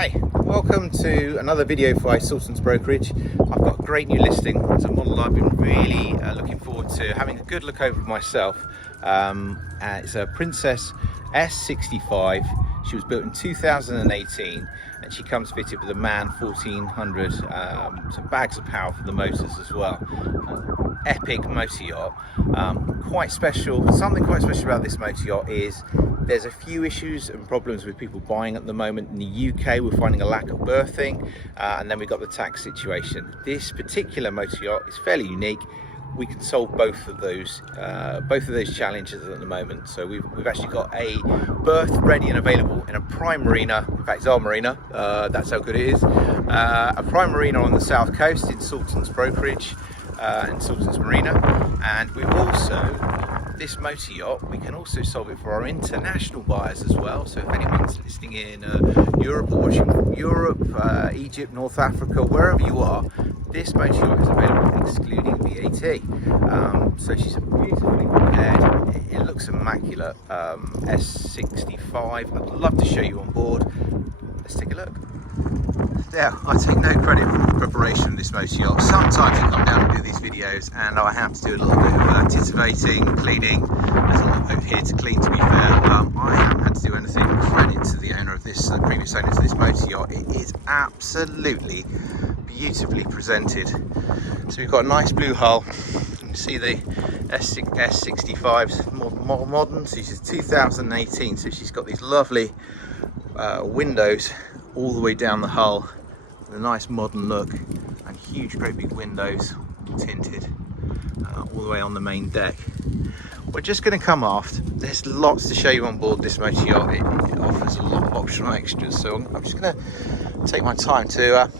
Hi, welcome to another video for Salterns Brokerage. I've got a great new listing. It's a model I've been really looking forward to having a good look over myself. It's a Princess S65. She was built in 2018 and she comes fitted with a MAN 1400, some bags of power for the motors as well. Epic motor yacht. Quite special. Something quite special about this motor yacht is there's a few issues and problems with people buying at the moment. In the UK, we're finding a lack of berthing, and then we've got the tax situation. This particular motor yacht is fairly unique. We can solve both of those challenges at the moment. So we've actually got a berth ready and available in a prime marina. In fact, it's our marina. That's how good it is. A prime marina on the south coast in Salterns Brokerage, in Salterns Marina, and we've also. This motor yacht, we can also solve it for our international buyers as well. So if anyone's listening in Europe, or watching from Europe, Egypt, North Africa, wherever you are, this motor yacht is available excluding VAT. So she's beautifully prepared. It looks immaculate. S65. I'd love to show you on board. Let's take a look. Now, I take no credit for the preparation of this motor yacht. Sometimes I come down and do these videos and I have to do a little bit of titivating, cleaning. There's a lot over here to clean, to be fair. I haven't had to do anything. Credit to the owner of this, the previous owner to this motor yacht. It is absolutely beautifully presented. So we've got a nice blue hull. You can see the S65's more modern. So she's 2018, so she's got these lovely windows all the way down the hull, with a nice modern look, and huge great big windows, tinted, all the way on the main deck. We're just going to come aft. There's lots to show you on board this motor yacht. It offers a lot of optional extras, so I'm just going to take my time to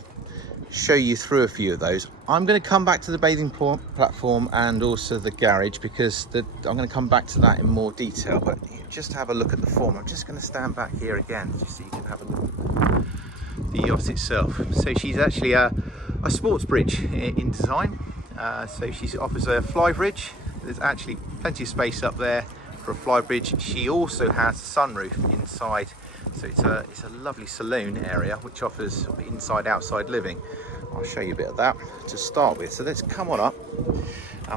show you through a few of those. I'm going to come back to the bathing platform and also the garage, because I'm going to come back to that in more detail, but just have a look at the form. I'm just going to stand back here again just so you can have a look at the yacht itself. So she's actually a sports bridge in design. So she offers a fly bridge. There's actually plenty of space up there for a fly bridge. She also has a sunroof inside, so it's a lovely saloon area which offers inside outside living. I'll show you a bit of that to start with. So let's come on up.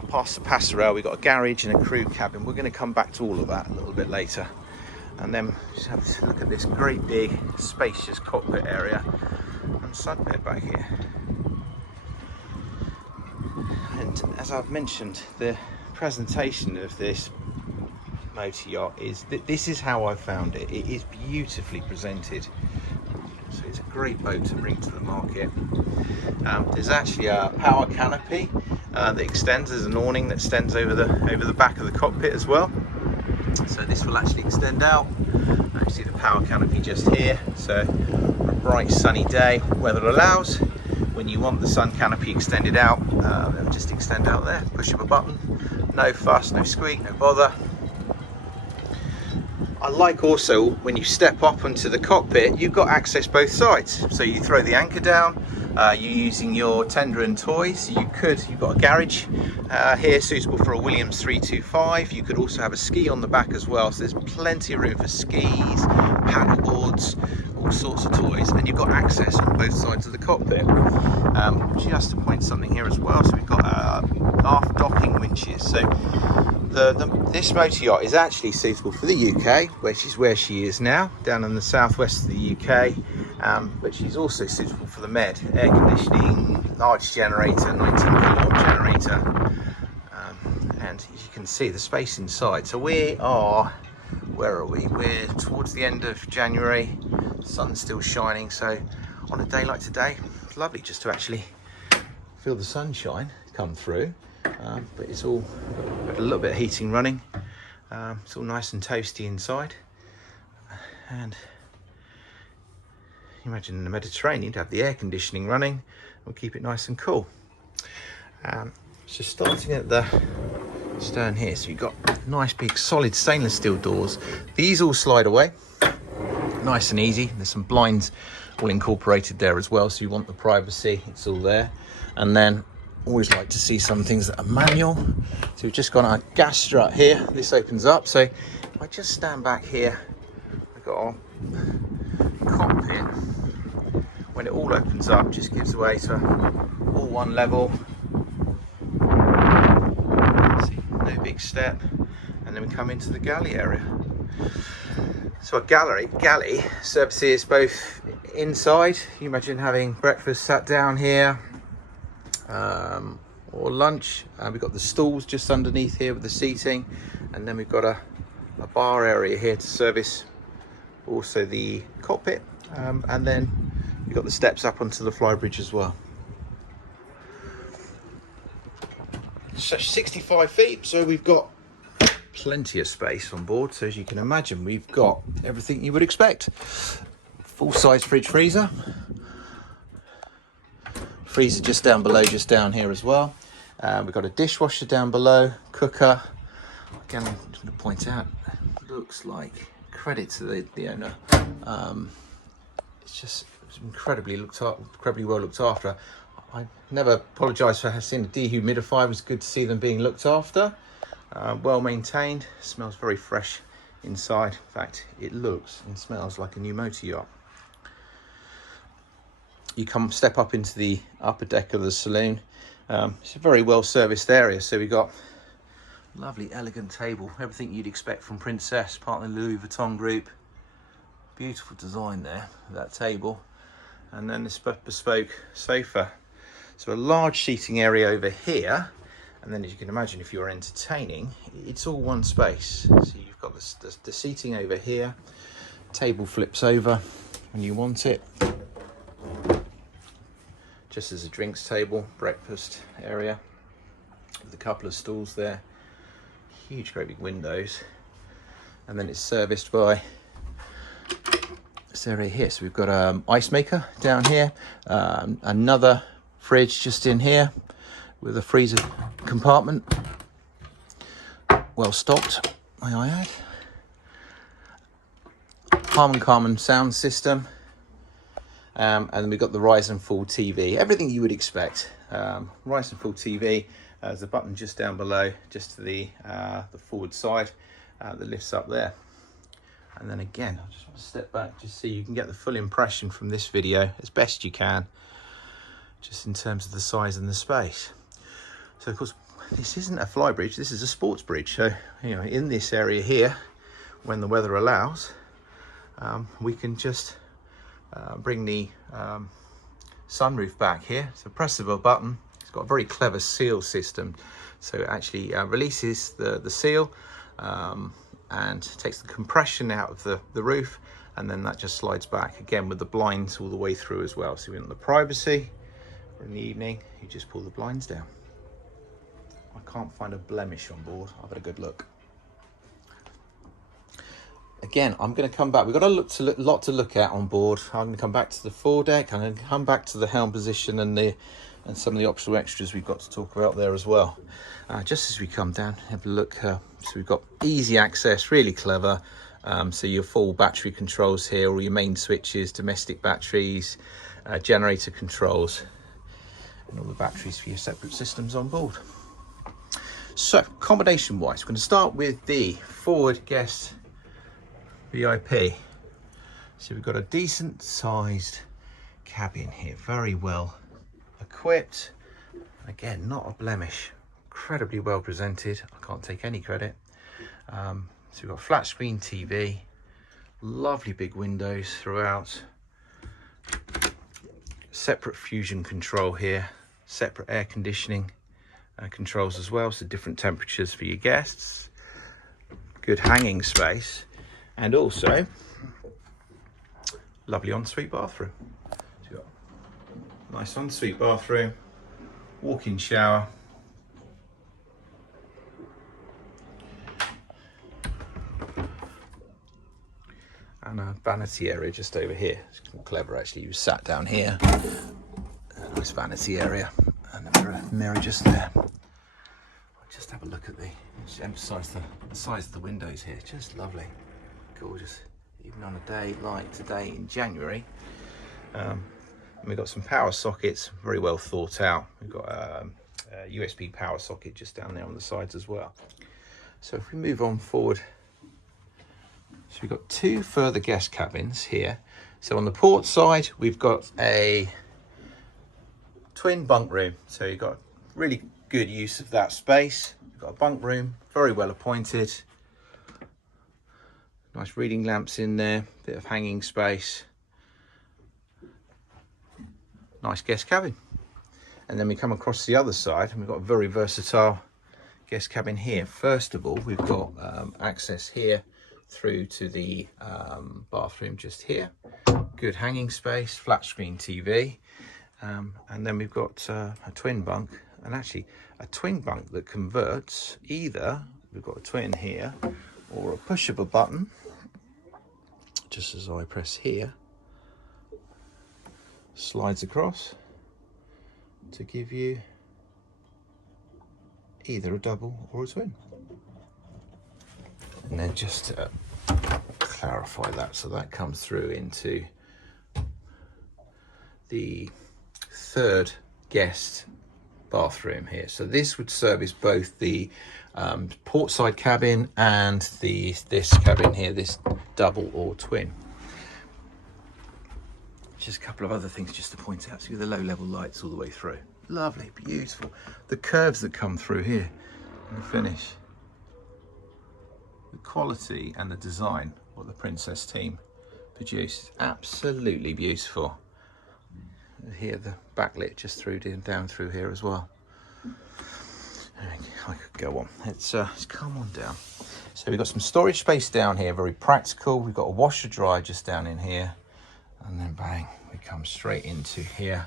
Past the passerelle, we've got a garage and a crew cabin. We're going to come back to all of that a little bit later, and then just have a look at this great big spacious cockpit area and sunbed back here. And as I've mentioned, the presentation of this motor yacht is this is how I found it. It is beautifully presented, so it's a great boat to bring to the market. There's actually a power canopy that extends. There's an awning that extends over the back of the cockpit as well, so this will actually extend out. You see the power canopy just here, so on a bright sunny day, weather allows, when you want the sun canopy extended out, it'll just extend out there. Push of a button, no fuss, no squeak, no bother. I like also when you step up onto the cockpit, you've got access both sides. So you throw the anchor down, you're using your tender and toys. You've got a garage here suitable for a Williams 325. You could also have a ski on the back as well. So there's plenty of room for skis, paddle boards, all sorts of toys, and you've got access on both sides of the cockpit. Just to point something here as well, so we've got aft docking winches. So this motor yacht is actually suitable for the UK, which is where she is now, down in the southwest of the UK, but she's also suitable for the Med. Air conditioning, large generator, 19 kilowatt generator, and you can see the space inside. So where are we? We're towards the end of January, the sun's still shining, so on a day like today, it's lovely just to actually feel the sunshine come through. But it's all got a little bit of heating running. It's all nice and toasty inside, and imagine in the Mediterranean you'd have the air conditioning running. We'll keep it nice and cool. So starting at the stern here, so you've got nice big solid stainless steel doors. These all slide away nice and easy. There's some blinds all incorporated there as well, so you want the privacy, it's all there. And then always like to see some things that are manual. So we've just got our gas strut here. This opens up, so if I just stand back here, we've got our cockpit all opens up, just gives way to all one level. See, no big step, and then we come into the galley area. So a galley services both inside. You imagine having breakfast sat down here, or lunch. We've got the stalls just underneath here with the seating, and then we've got a bar area here to service also the cockpit, and then we've got the steps up onto the flybridge as well. So 65 feet, so we've got plenty of space on board. So as you can imagine, we've got everything you would expect. Full-size fridge freezer just down below, just down here as well. We've got a dishwasher down below, cooker. Again, I'm just going to point out, it looks like, credit to the owner. It's incredibly well looked after. I never apologise for seeing a dehumidifier. It was good to see them being looked after. Well maintained, smells very fresh inside. In fact, it looks and smells like a new motor yacht. You step up into the upper deck of the saloon. It's a very well serviced area, so we've got a lovely elegant table, everything you'd expect from Princess, part of the Louis Vuitton group. Beautiful design there, that table, and then this bespoke sofa. So a large seating area over here, and then as you can imagine, if you're entertaining, it's all one space. So you've got the seating over here, table flips over when you want it, just as a drinks table, breakfast area with a couple of stools there, huge great big windows, and then it's serviced by this area here. So we've got an ice maker down here, another fridge just in here with a freezer compartment, well stocked, may I add. Harman sound system, and then we've got the rise and fall TV, everything you would expect. Rise and fall TV, there's a button just down below, just to the forward side, that lifts up there. And then again, I just want to step back just so you can get the full impression from this video as best you can, just in terms of the size and the space. So of course, this isn't a flybridge, this is a sports bridge. So, you know, in this area here, when the weather allows, we can just bring the sunroof back here. So press the button, it's got a very clever seal system. So it actually releases the seal, and takes the compression out of the roof, and then that just slides back again with the blinds all the way through as well. So we want the privacy, or in the evening you just pull the blinds down. I can't find a blemish on board. I've had a good look. Again, I'm going to come back. We've got a lot to look at on board. I'm going to come back to the foredeck. I'm going to come back to the helm position and some of the optional extras we've got to talk about there as well. Just as we come down, have a look. So we've got easy access, really clever. So your full battery controls here, all your main switches, domestic batteries, generator controls, and all the batteries for your separate systems on board. So accommodation wise, we're going to start with the forward guest VIP. So we've got a decent sized cabin here, very well equipped. Again, not a blemish, incredibly well presented. I can't take any credit. So we've got flat screen TV, lovely big windows throughout, separate fusion control here, separate air conditioning controls as well, so different temperatures for your guests, good hanging space, and also lovely ensuite bathroom. So you've got a nice ensuite bathroom, walk-in shower, and a vanity area just over here. It's clever actually, you sat down here, a nice vanity area, and a mirror just there. Just have a look at just emphasise the size of the windows here, just lovely, gorgeous, even on a day like today in January. And we've got some power sockets, very well thought out. We've got a USB power socket just down there on the sides as well. So if we move on forward, so we've got two further guest cabins here. So on the port side, we've got a twin bunk room, so you've got really good use of that space. You've got a bunk room, very well appointed. Nice reading lamps in there, bit of hanging space. Nice guest cabin. And then we come across the other side and we've got a very versatile guest cabin here. First of all, we've got access here through to the bathroom just here. Good hanging space, flat screen TV. And then we've got a twin bunk, and actually a twin bunk that converts either, we've got a twin here, or a push of a button, just as I press here, slides across to give you either a double or a twin. And then just to clarify that, so that comes through into the third guest bathroom here. So this would service both the portside cabin and this cabin here, this double or twin. Just a couple of other things just to point out. See the low level lights all the way through. Lovely, beautiful. The curves that come through here in the finish. The quality and the design what the Princess team produced, absolutely beautiful. Here the backlit just through down through here as well. I could go on. Let's come on down. So we've got some storage space down here, very practical. We've got a washer dryer just down in here, and then bang, we come straight into here.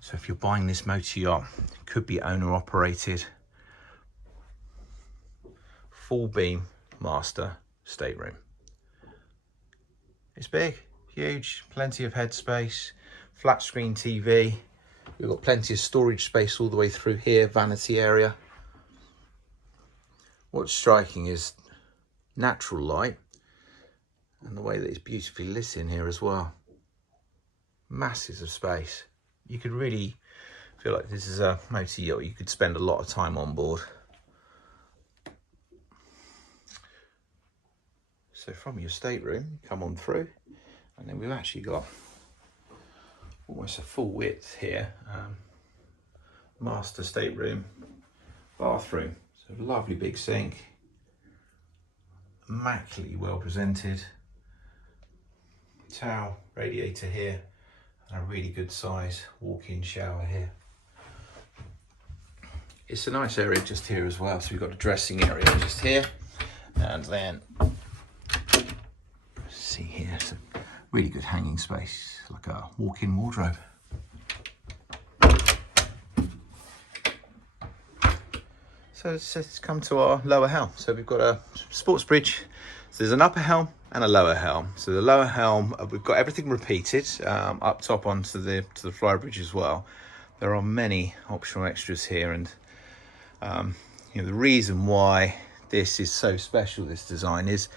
So if you're buying this motor yacht, it could be owner operated, full beam master stateroom. It's big, huge, plenty of headspace, flat screen TV. We've got plenty of storage space all the way through here, vanity area. What's striking is natural light and the way that it's beautifully lit in here as well. Masses of space. You could really feel like this is a motor yacht you could spend a lot of time on board. So from your stateroom, come on through, and then we've actually got almost a full width here, master stateroom, bathroom. So lovely big sink, immaculately well presented, towel, radiator here, and a really good size walk-in shower here. It's a nice area just here as well. So we've got a dressing area just here, and then see here, it's a really good hanging space, like a walk-in wardrobe. So let's come to our lower helm. So we've got a sports bridge. So there's an upper helm and a lower helm. So the lower helm, we've got everything repeated up top onto the flybridge as well. There are many optional extras here, and you know, the reason why this is so special, this design, is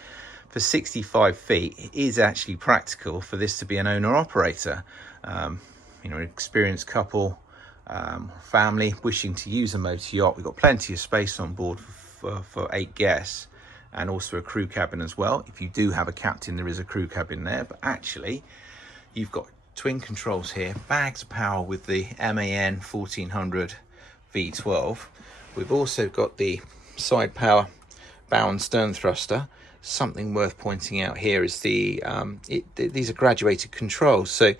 for 65 feet, it is actually practical for this to be an owner-operator. You know, an experienced couple, family wishing to use a motor yacht. We've got plenty of space on board for 8 guests, and also a crew cabin as well. If you do have a captain, there is a crew cabin there, but actually you've got twin controls here, bags of power with the MAN 1400 V12. We've also got the side power bow and stern thruster. Something worth pointing out here is these are graduated controls. So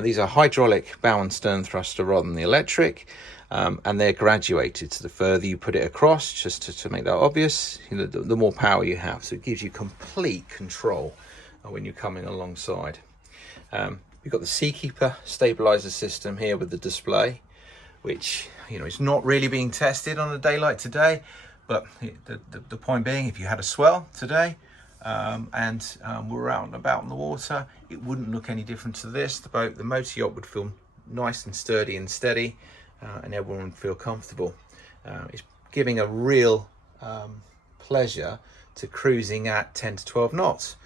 these are hydraulic bow and stern thruster rather than the electric, and they're graduated. So the further you put it across, just to make that obvious, you know, the more power you have. So it gives you complete control when you're coming alongside. We've got the Seakeeper stabilizer system here with the display, which, you know, it's not really being tested on a day like today. But the point being, if you had a swell today and we're out and about in the water, it wouldn't look any different to this. The motor yacht would feel nice and sturdy and steady, and everyone would feel comfortable. It's giving a real pleasure to cruising at 10 to 12 knots,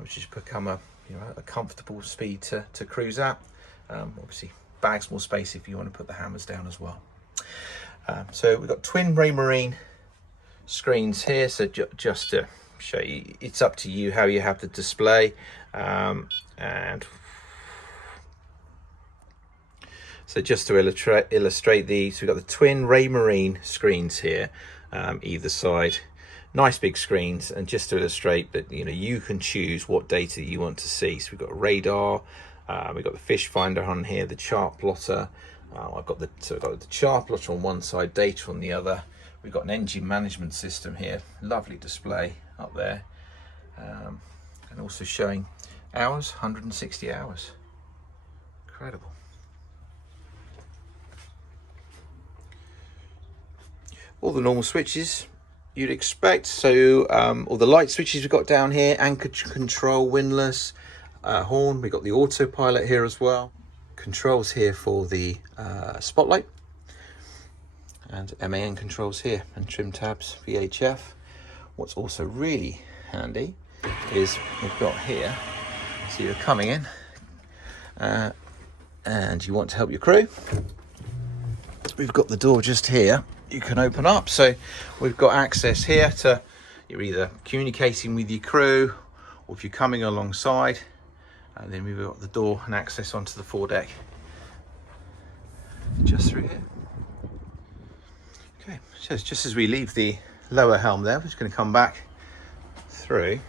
which has become a comfortable speed to cruise at. Obviously, bags more space if you want to put the hammers down as well. So we've got twin Raymarine screens here, so just to show you, it's up to you how you have the display, and So just to illustrate these, we've got the twin Raymarine screens here, either side. Nice big screens, and just to illustrate that, you know, you can choose what data you want to see. So we've got radar, we've got the fish finder on here, the chart plotter. I've got the chart plotter on one side, data on the other. We've got an engine management system here, lovely display up there, and also showing hours, 160 hours. Incredible. All the normal switches you'd expect. So all the light switches we've got down here, anchor control, windlass, horn. We've got the autopilot here as well. Controls here for the spotlight, and MAN controls here, and trim tabs, VHF. What's also really handy is we've got here, so you're coming in and you want to help your crew. We've got the door just here you can open up, so we've got access here to, you're either communicating with your crew or if you're coming alongside, and then we've got the door and access onto the foredeck just through here. Okay, so just as we leave the lower helm there, we're just going to come back through.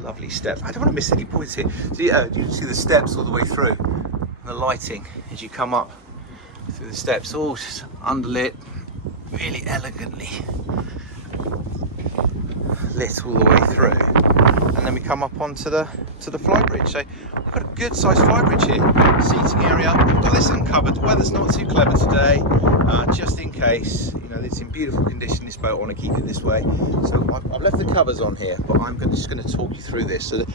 Lovely steps. I don't want to miss any points here. So yeah, you can see the steps all the way through, and the lighting as you come up through the steps, all just underlit, really elegantly lit all the way through. And then we come up onto the fly bridge. So we've got a good sized fly bridge here. Seating area. We've got this uncovered. The weather's not too clever today, just in case. You know, it's in beautiful condition, this boat. I want to keep it this way. So I've left the covers on here, but I'm just going to talk you through this. So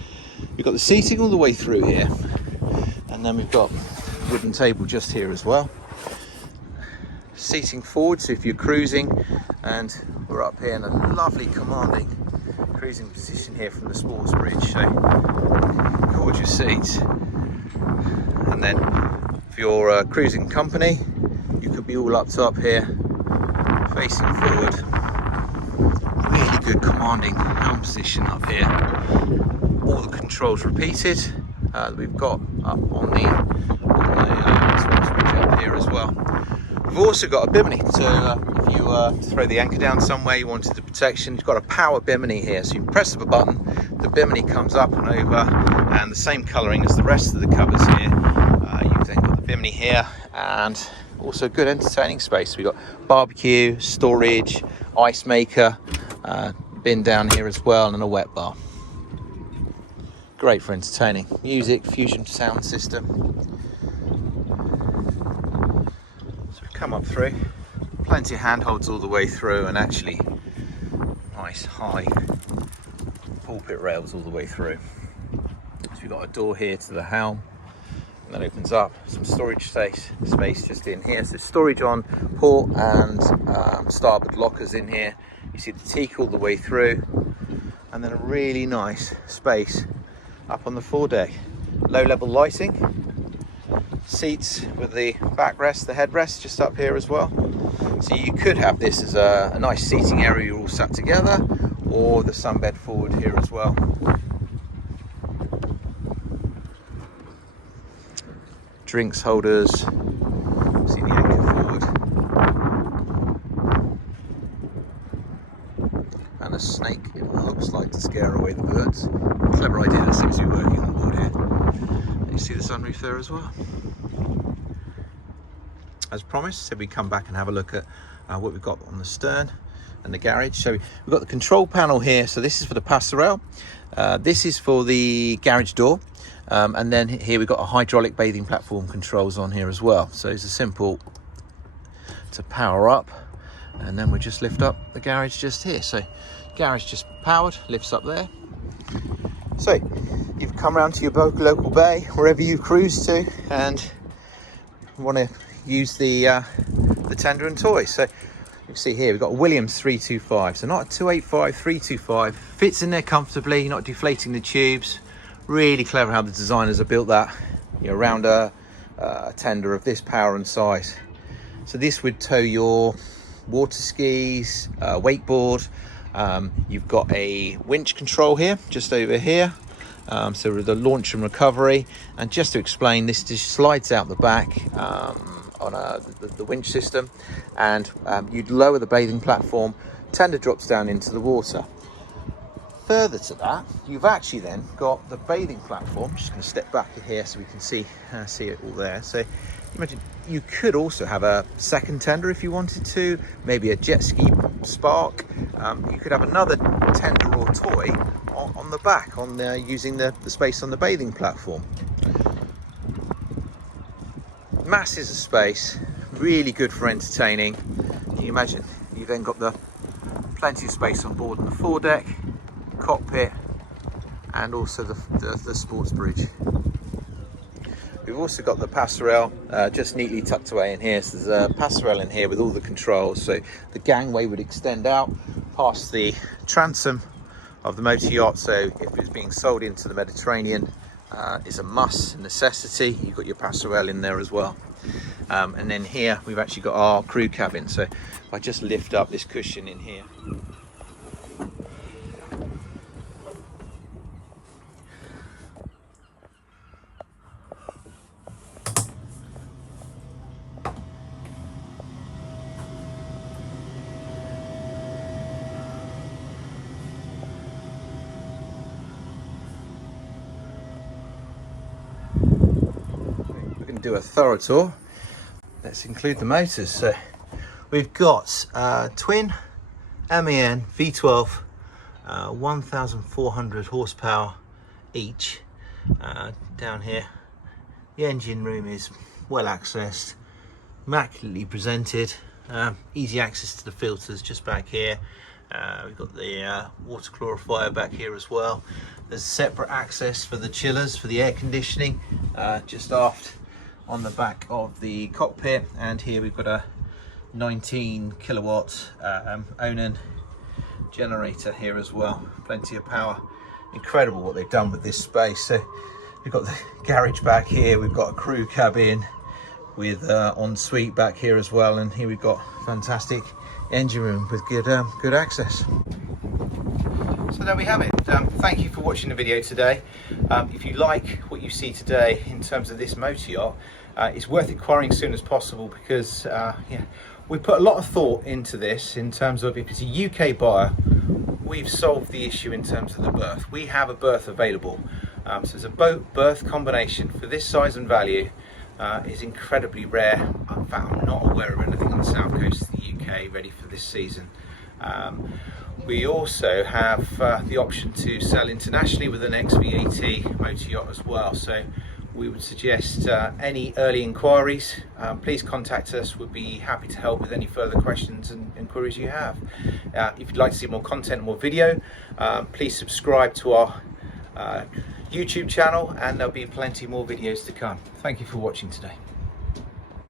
we've got the seating all the way through here, and then we've got a wooden table just here as well. Seating forward, so if you're cruising, and we're up here in a lovely commanding cruising position here from the sports bridge, so gorgeous seats. And then if you're cruising company, you could be all up to up here facing forward. Really good commanding helm position up here. All the controls repeated that we've got up on the sports bridge up here as well. We've also got a bimini, so if you throw the anchor down somewhere, you wanted the protection, you've got a power bimini here, so you press of a button, the bimini comes up and over, and the same colouring as the rest of the covers here. You've then got the bimini here, and also good entertaining space. We've got barbecue, storage, ice maker, bin down here as well, and a wet bar. Great for entertaining. Music, fusion sound system. Come up through, plenty of handholds all the way through, and actually nice high pulpit rails all the way through. So we've got a door here to the helm, and that opens up some storage space just in here. So storage on port and starboard lockers in here. You see the teak all the way through, and then a really nice space up on the foredeck. Low level lighting. Seats with the backrest, the headrest just up here as well. So you could have this as a nice seating area, you're all sat together, or the sunbed forward here as well. Drinks holders, see the anchor forward. And a snake, it looks like, to scare away the birds. Clever idea, that seems to be working on board here. And you see the sunroof there as well. As promised, so we come back and have a look at what we've got on the stern and the garage. So we've got the control panel here. So this is for the passerelle. This is for the garage door. And then here we've got a hydraulic bathing platform controls on here as well. So it's a simple to power up, and then we just lift up the garage just here. So garage just powered, lifts up there. So you've come around to your local bay, wherever you cruise to, and want to use the tender and toy. So you see here we've got a Williams 325, so not a 285, 325, fits in there comfortably, not deflating the tubes. Really clever how the designers have built that, you know, around a tender of this power and size. So this would tow your water skis, wakeboard. You've got a winch control here, just over here. So with the launch and recovery, and just to explain, this just slides out the back on the winch system, and you'd lower the bathing platform, tender drops down into the water. Further to that, you've actually then got the bathing platform. Just going to step back in here so we can see it all there. So imagine you could also have a second tender if you wanted to, maybe a jet ski spark. You could have another tender or toy on the back, using the space on the bathing platform. Masses of space, really good for entertaining. Can you imagine? You've then got plenty of space on board in the foredeck, cockpit, and also the sports bridge. We've also got the passerelle just neatly tucked away in here. So there's a passerelle in here with all the controls. So the gangway would extend out past the transom of the motor yacht. So if it's being sold into the Mediterranean, it's a must, a necessity. You've got your passerelle in there as well. And then here we've actually got our crew cabin. So if I just lift up this cushion in here, do a thorough tour. Let's include the motors. So we've got twin MAN V12, 1,400 horsepower each. Down here, the engine room is well accessed, immaculately presented, easy access to the filters just back here. We've got the water clarifier back here as well. There's separate access for the chillers for the air conditioning just aft on the back of the cockpit, and here we've got a 19 kilowatt Onan generator here as well. Plenty of power. Incredible what they've done with this space. So we've got the garage back here, we've got a crew cabin with ensuite back here as well, and here we've got fantastic engine room with good access. So there we have it. Thank you for watching the video today. If you like what you see today in terms of this motor yacht, it's worth acquiring as soon as possible, because we put a lot of thought into this in terms of, if it's a UK buyer, we've solved the issue in terms of the berth. We have a berth available. So it's a boat berth combination for this size and value. Is incredibly rare. In fact, I'm not aware of anything on the south coast of the UK ready for this season. We also have the option to sell internationally with an ex-VAT motor yacht as well. So we would suggest any early inquiries, please contact us. We'd be happy to help with any further questions and inquiries you have. If you'd like to see more content, more video, please subscribe to our YouTube channel, and there'll be plenty more videos to come. Thank you for watching today.